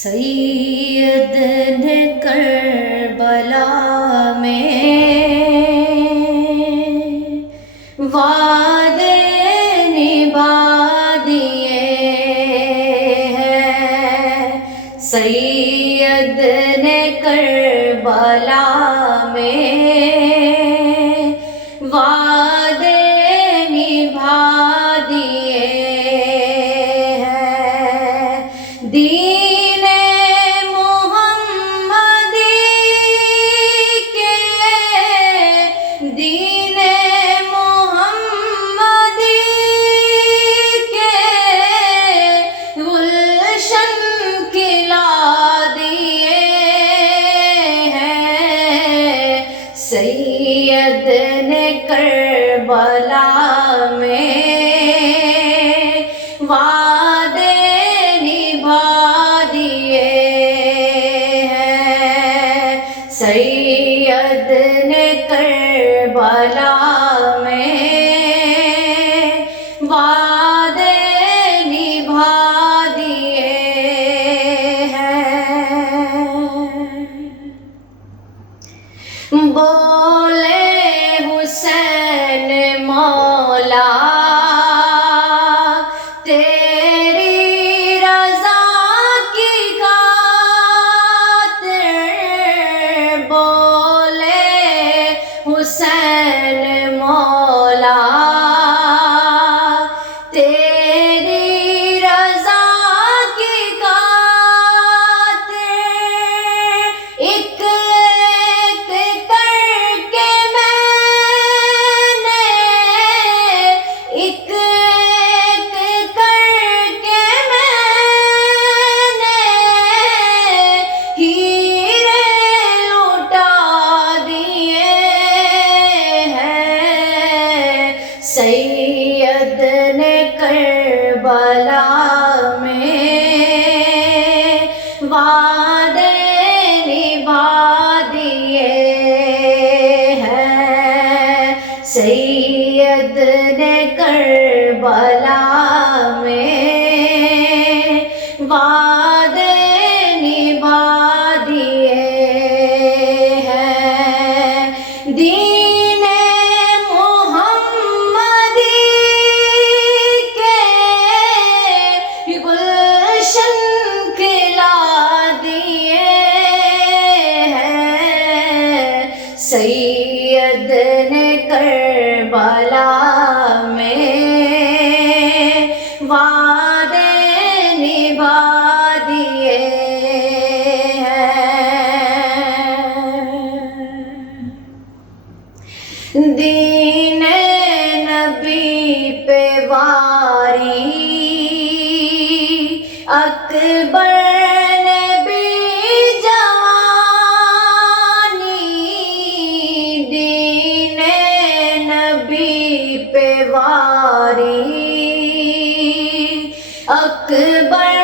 سید نے کربلا میں وعدے نبھا دیے ہیں، سید نے کربلا میں وعدے نبھا دیے ہیں، دین محمدی کے دین محمدی کے گلشن کھلا دیے ہیں، سید نے کربلا میں وعدے نبھا دیے ہیں، سید نے کربلا میں وعدے نبھا دیے ہیں۔ بولے حسین مولا تیری رضا کی خاطر، بولے حسین مولا تیری رضا کی خاطر، ایک ایک کر کے میں نے ایک ایک کر کے میں نے ہیرے لوٹا دیے ہیں، سید نے کربلا میں وعدے نبھا دیے ہیں، سید نے کربلا میں وعدے نبھا دیے ہیں، دین محمدی کے گلشن کھلا دیے ہیں، سید نے کربلا میں وعدے نبھا دیے ہیں، دین نبی پہ واری اکبر نے بھی جوانی، دین نبی پہ واری اکبر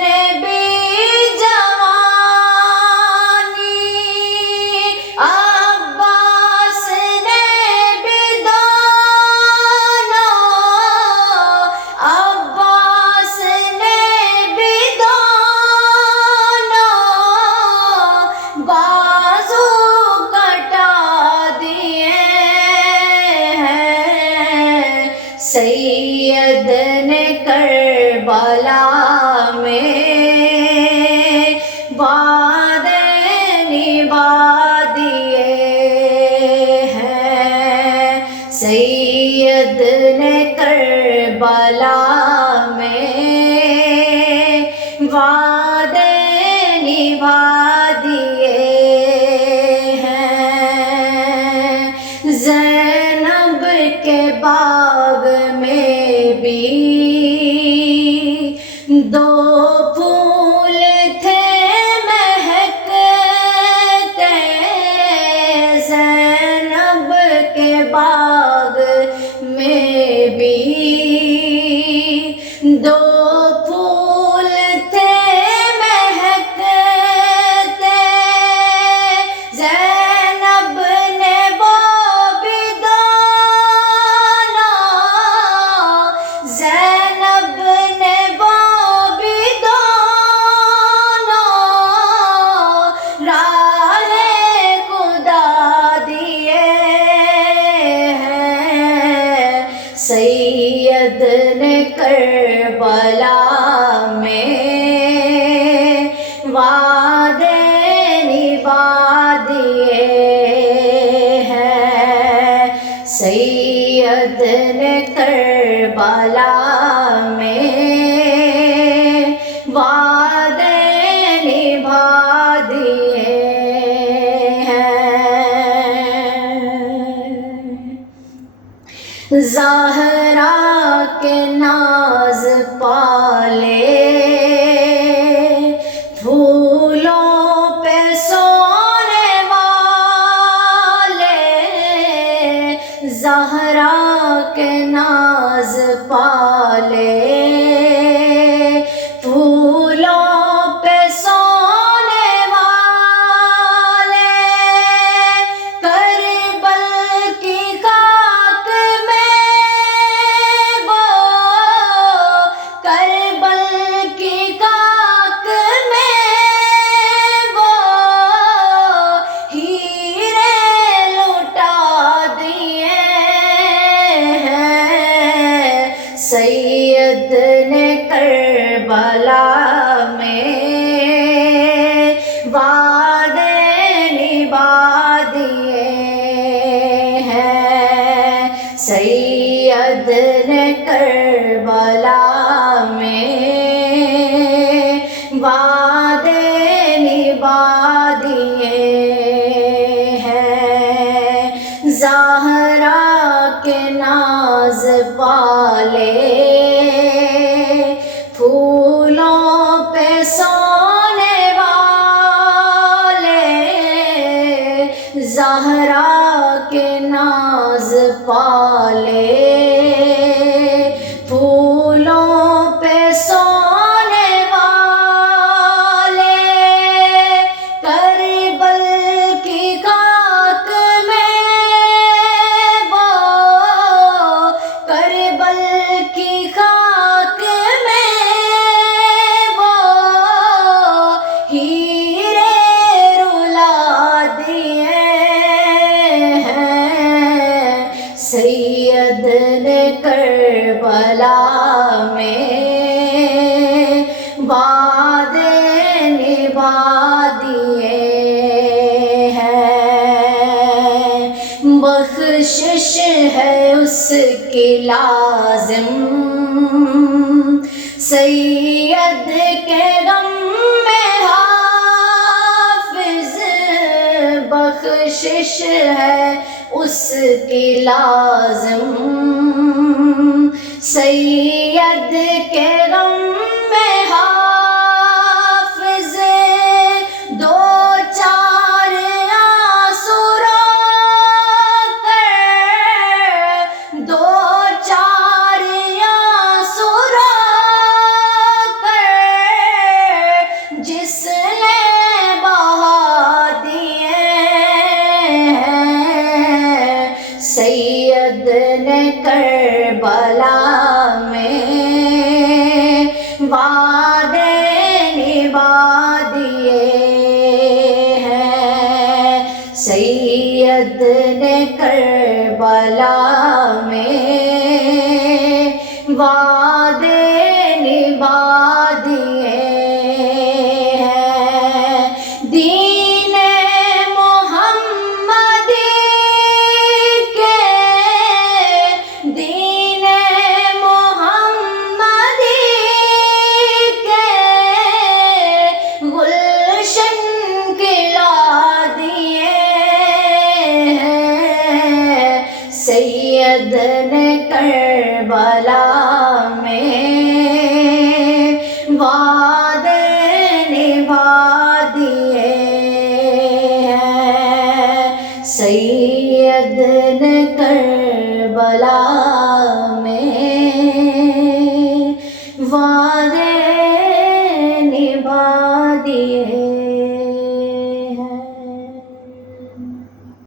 نے بھی جوانی، عباس نے بھی دونوں، عباس نے بھی دونوں بازو کٹا دیے ہیں، سید نے کربلا میں وعدے نبھا دیے ہیں، سید نے کربلا میں وعدے نبھا دیے ہیں، زینب کے باغ میں بھی دو پھول تھے مہکتے، زینب کے باغ میں بھی دو پھول تھے مہکتے، وعدے نبھا دیے ہیں سید نے کربلا میں وعدے نبھا دیے ہیں زہرا کے ناز پالے پھولوں پہ سونے والے زہرا کے ناز پالے پھولوں پہ سونے والے کربل کی خاک میں وہ کربل کی خاک میں وہ ہیرے لٹا دیے ہیں سید نے کربلا میں وعدے نبھا دیے ہیں سید نے کربلا میں وعدے نبھا دیے ہیں زہرا کے ناز پالے پھولوں پہ سونے والے زہرا کے ناز پالے پھولوں پہ سونے والے کربل کی خاک میں وہ کربل کی خاک میں وہ ہیرے رلا دیے ہیں سید نے کربلا میں وعدے نبھا دیے ہیں بخشش ہے اس کی لازم سید کے غم میں حافظ بخشش ہے اس کی لازم سید کے غم میں حافظ دو چار آنسو رو کر دو چار آنسو رو کر جس نے بہا دیے ہیں سید نے کربلا میں وعدے نبھا دیے ہیں سید نے کربلا میں وعدے نبھا دیے ہیں دین محمدی کے دین محمدی کے گلشن کھلا دیے ہیں سید نے کربلا میں وعدے نبھا دیے ہیں سید نے کربلا میں